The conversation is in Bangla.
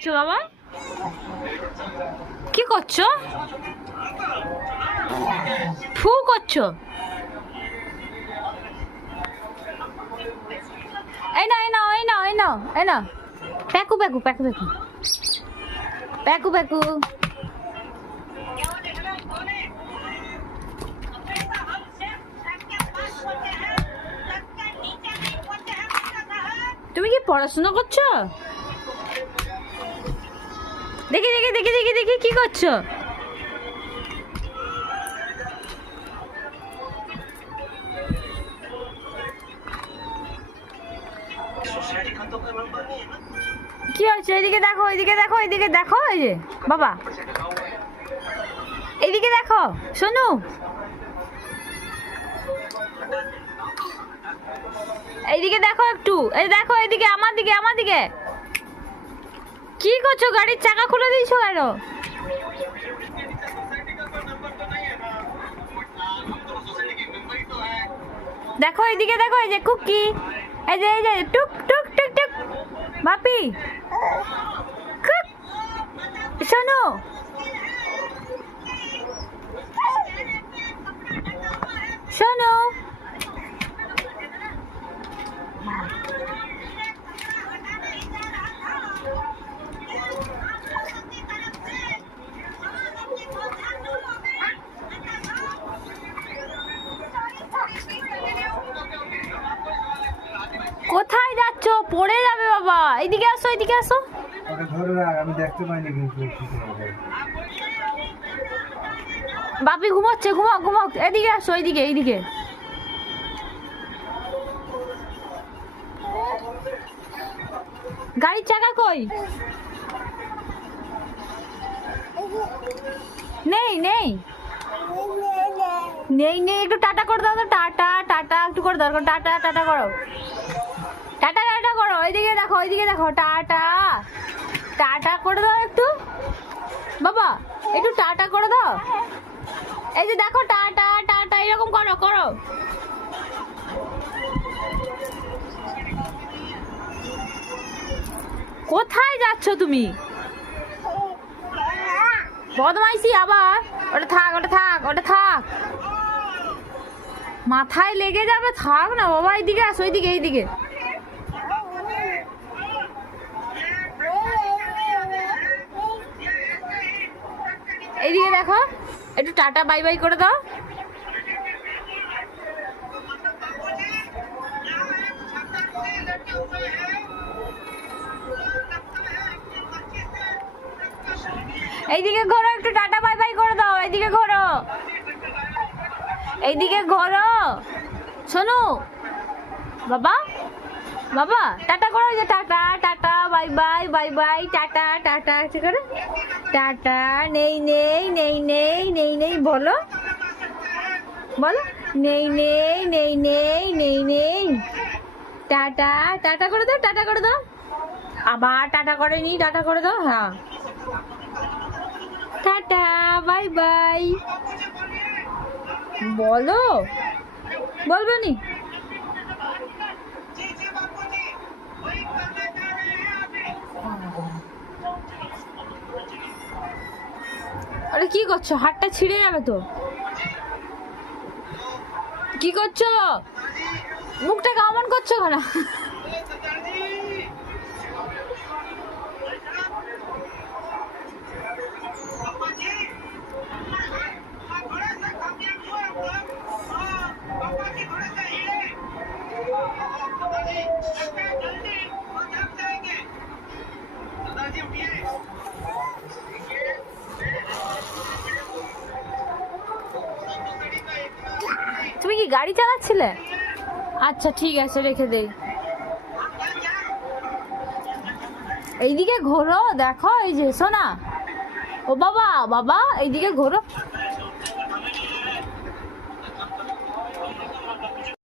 করছো বাবা? কি করছো? ফু করছো? এই না এই নাও এই নাও এই নাও এই নাও। প্যাকু প্যাকু প্যাকু প্যাকু প্যাকু প্যাকু। তুমি কি পড়াশোনা করছো? দেখি দেখি দেখি দেখি দেখি কি করছো? কি হচ্ছে? এদিকে দেখো এদিকে দেখো এদিকে দেখো। এই যে বাবা এদিকে দেখো শোনো। এইদিকে দেখো একটু। এই দেখো এদিকে আমার দিকে আমার দিকে। কি করছো? গাড়ির চাকা খুলে দিয়েছো কেন? দেখো এইদিকে দেখো। এই যে কুকি। এই যে টুক টুক টুক টুক। বাপি শোনো। শোনো কোথায় যাচ্ছ? পড়ে যাবে বাবা। এইদিকে আসো এইদিকে আসো। আমি দেখতে পাইনি কিন্তু বাপি ঘুমাচ্ছে। ঘুমাও ঘুমাও। এদিকে আসো এইদিকে এইদিকে। গাড়ির চাকা কই? নেই নেই নেই নেই। একটু টাটা করে দাও তো। টাটা টাটা একটু করে দাও। টাটা টাটা করো। টাটা টাটা করো। ওইদিকে দেখো ওইদিকে দেখো। টাটা টাটা করে দাও একটু। বাবা একটু টাটা করে দাও। এই যে দেখো টাটা টাটা এরকম করো করো। কোথায় যাচ্ছ তুমি? বদমাইশি আবার। ওটা থাক ওটা থাক ওটা থাক। মাথায় লেগে যাবে। থাক না বাবা। এইদিকে আসো এইদিকে এইদিকে। এইদিকে দেখো। একটু টাটা বাই বাই করে দাও। এইদিকে ঘোরো। একটু টাটা বাই বাই করে দাও। এইদিকে ঘোরো এইদিকে ঘোরো। শোনো বাবা বাবা টাটা করো। যে tata tata bye bye bye bye tata tata করে। টাটা নেই নেই নেই নেই নেই নেই বলো বলো। নেই নেই নেই নেই নেই নেই। টাটা টাটা করে দাও টাটা করে দাও। আবার টাটা করেনি। টাটা করে দাও। হ্যাঁ টাটা বাই বাই বলো। বলবো নি? আরে কি করছো? হাতটা ছিঁড়ে যাবে তো। কি করছো? মুখটা কেমন করছো কেন? তুমি কি গাড়ি চালাচ্ছিলে? আচ্ছা ঠিক আছে রেখে দেই। এইদিকে ঘোরো। দেখো এই যে সোনা। ও বাবা বাবা এইদিকে ঘোরো।